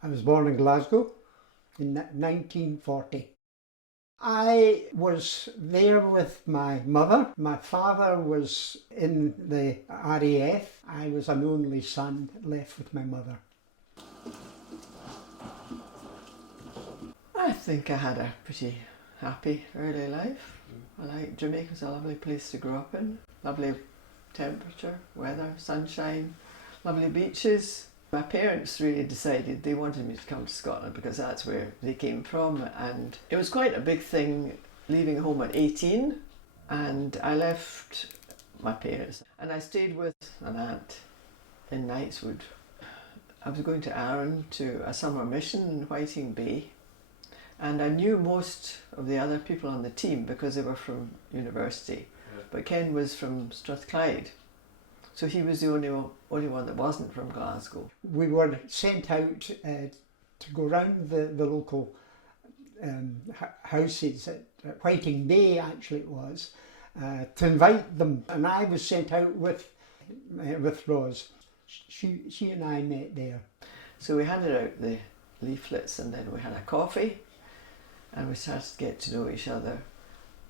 I was born in Glasgow in 1940. I was there with my mother. My father was in the RAF. I was an only son left with my mother. I think I had a pretty happy early life. Jamaica's a lovely place to grow up in. Lovely temperature, weather, sunshine, lovely beaches. My parents really decided they wanted me to come to Scotland because that's where they came from, and it was quite a big thing leaving home at 18, and I left my parents and I stayed with an aunt in Knightswood. I was going to Arran to a summer mission in Whiting Bay, and I knew most of the other people on the team because they were from university, but Ken was from Strathclyde. So he was the only one that wasn't from Glasgow. We were sent out to go round the local houses at Whiting Bay, actually it was, to invite them. And I was sent out with Ros. She and I met there. So we handed out the leaflets and then we had a coffee and we started to get to know each other.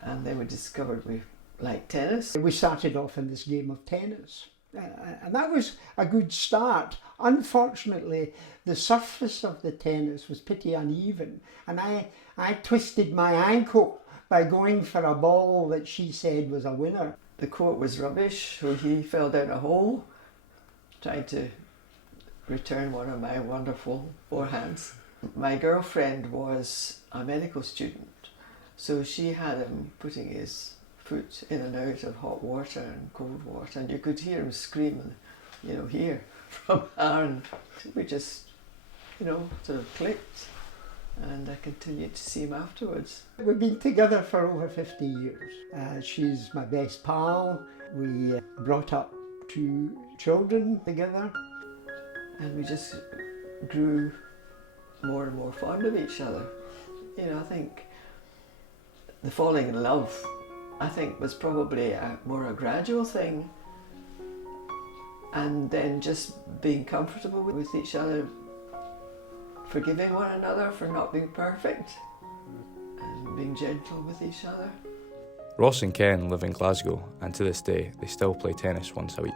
And then we discovered we liked tennis. We started off in this game of tennis. And that was a good start. Unfortunately, the surface of the tennis was pretty uneven, and I twisted my ankle by going for a ball that she said was a winner. The court was rubbish, so he fell down a hole trying to return one of my wonderful forehands. My girlfriend was a medical student, so she had him putting his foot in and out of hot water and cold water, and you could hear him screaming, here from Arran. We just, sort of clicked, and I continued to see him afterwards. We've been together for over 50 years. She's my best pal. We brought up 2 children together. And we just grew more and more fond of each other. I think the falling in love was probably more a gradual thing, and then just being comfortable with each other, forgiving one another for not being perfect, and being gentle with each other. Ros and Ken live in Glasgow, and to this day they still play tennis once a week.